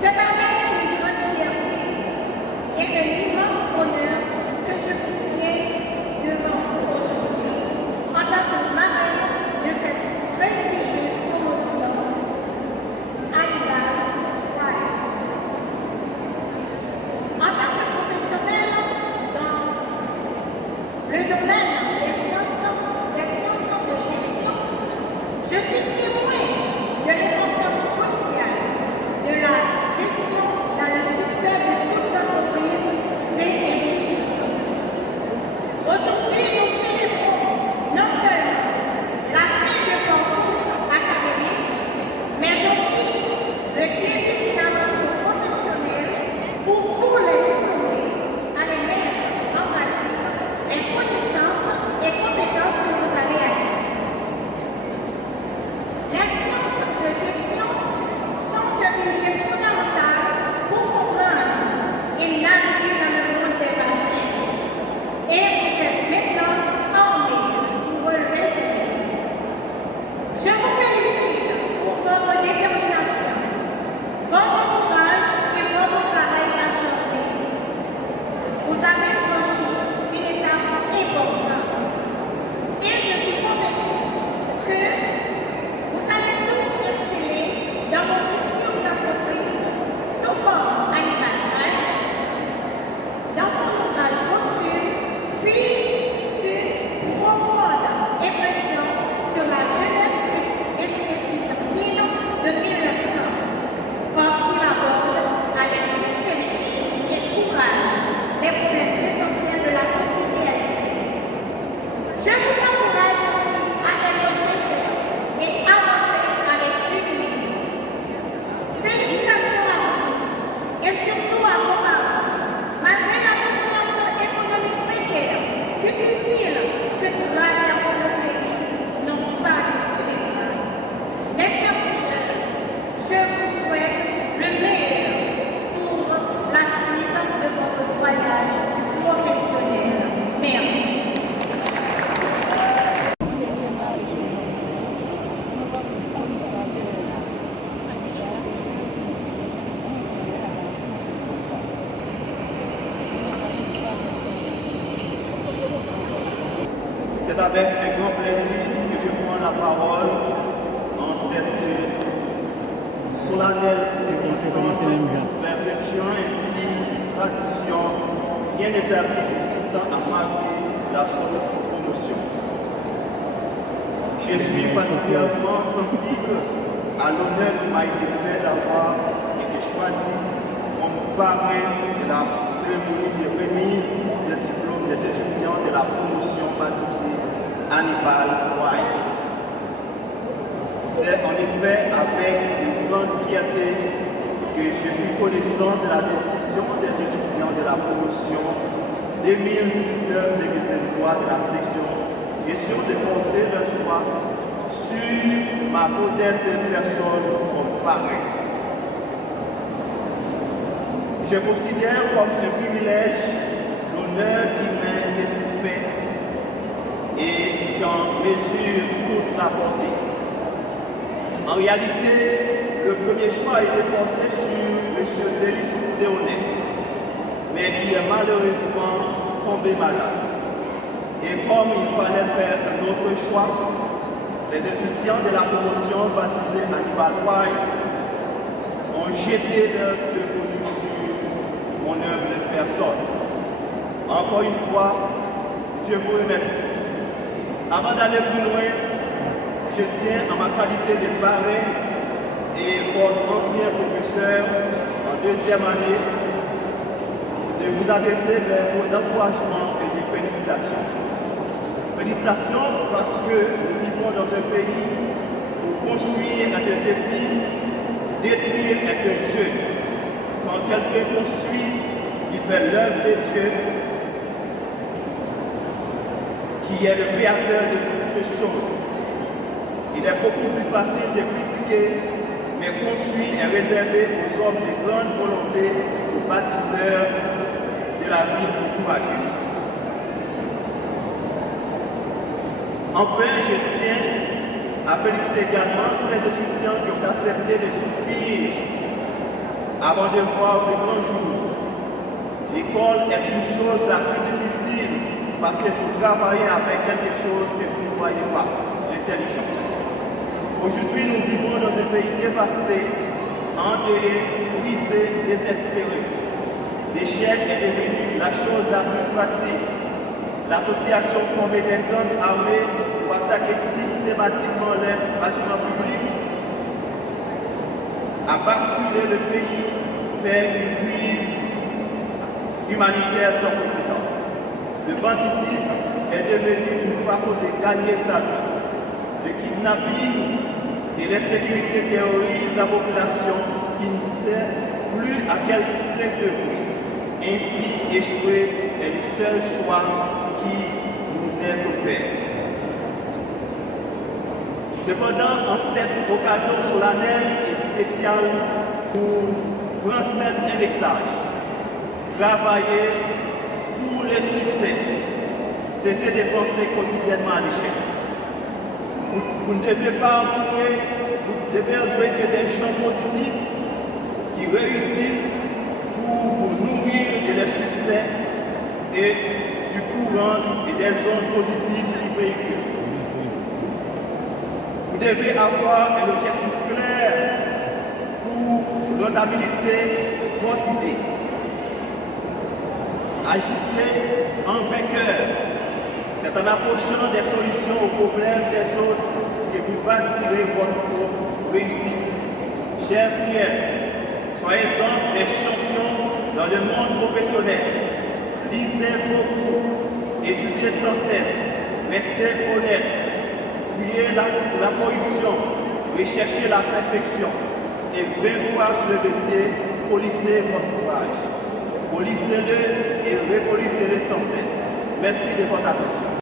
C'est avec une grande fierté et un immense honneur que je vous tiens devant vous aujourd'hui en tant que marraine de cette prestigieuse promotion Hannibal Wise. En tant que professionnelle dans le domaine des sciences de gestion, je suis témoin de l'importance cruciale de la gestion dans le succès de toutes entreprises et institutions. Aujourd'hui, nous célébrons non seulement la fin de parcours académique, mais aussi le début d'une aventure professionnelle pour vous les diplômés à les mettre en pratique les connaissances et compétences que vous avez acquises. Les sciences de gestion sont un pilier fondamental pour comprendre et naviguer dans le monde des affaires. Et vous êtes maintenant armés pour relever ces défis. Je vous félicite pour votre détermination, votre courage et votre travail acharné. Vous avez franchi une étape importante. Et je suis convaincue que vous allez tous exceller dans vos futures entreprises, tout comme Hannibal Wise. Dans son ouvrage posthume, fit une profonde impression sur la jeunesse estudiantine de 1900, parce qu'il aborde avec sincérité et courage les problèmes essentiels de la société haïtienne. Je vous encourage aussi à être sincère et avancer avec humilité. Félicitations à vous tous et surtout à vos parents. Malgré la situation économique précaire, difficile que nous traversons le pays, n'ont pas laissé les trains. Mes chers frères, je vous souhaite le meilleur pour la suite de votre voyage professionnel. Merci. C'est avec un grand plaisir que je prends la parole en cette solennelle circonstance, perpétuant ainsi une tradition bien établie consistant à marquer la sortie de promotion. Je suis particulièrement sensible à l'honneur qui m'a été fait d'avoir été choisi comme parrain de la cérémonie de remise de diplôme des étudiants de la promotion baptisée Hannibal Wise. C'est en effet avec une grande fierté que j'ai pris connaissance de la décision des étudiants de la promotion 2019-2023 de la section gestion de porter leur choix sur ma modeste personne comme parrain. Je considère comme un privilège l'honneur qui m'est ainsi fait et j'en mesure toute la portée. En réalité, le premier choix a été porté sur M. Delis Déonet, mais qui est malheureusement tombé malade. Et comme il fallait faire un autre choix, les étudiants de la promotion baptisée Hannibal Wise ont jeté leur dévolu sur mon œuvre de personne. Encore une fois, je vous remercie. Avant d'aller plus loin, je tiens en ma qualité de parrain et votre ancien professeur en deuxième année de vous adresser mes mots d'encouragement et de félicitations. Félicitations parce que nous vivons dans un pays où construire est un défi, détruire est un jeu. Quand quelqu'un construit, il fait l'œuvre de Dieu, qui est le créateur de toutes les choses. Il est beaucoup plus facile de critiquer, mais construire est réservé aux hommes de grande volonté, aux bâtisseurs de la vie pour courageux. Enfin, je tiens à féliciter également tous les étudiants qui ont accepté de souffrir avant de voir ce grand jour. L'école est une chose la plus difficile parce qu'il faut travailler avec quelque chose que vous ne voyez pas, l'intelligence. Aujourd'hui, nous vivons dans un pays dévasté, endeuillé, brisé, désespéré. L'échec est devenu la chose la plus facile. L'association formée des gangs armés pour attaquer systématiquement les bâtiments publics a basculé le pays vers une crise humanitaire sans précédent. Le banditisme est devenu une façon de gagner sa vie. Le kidnapping et l'insécurité terrorisent la population qui ne sait plus à quel sexe se vouer. Ainsi, échouer est le seul choix qui nous est offert. Cependant, en cette occasion solennelle et spéciale, pour transmettre un message, travailler pour le succès, cesser de penser quotidiennement à l'échec. Vous ne devez pas entourer, vous devez entourer que des gens positifs qui réussissent pour vous nourrir de leur succès et du courant et des ondes positives qui véhiculent. Vous devez avoir un objectif clair pour rentabiliser votre idée. Agissez en vainqueur. C'est en approchant des solutions aux problèmes des autres que vous bâtirez votre propre réussite. Chers clients, soyez donc des champions dans le monde professionnel. Lisez beaucoup, étudiez sans cesse, restez honnête, fuyez la corruption, recherchez la perfection et venez voir sur le métier, polissez votre courage. Polissez-le et repolissez-le sans cesse. Merci de votre attention.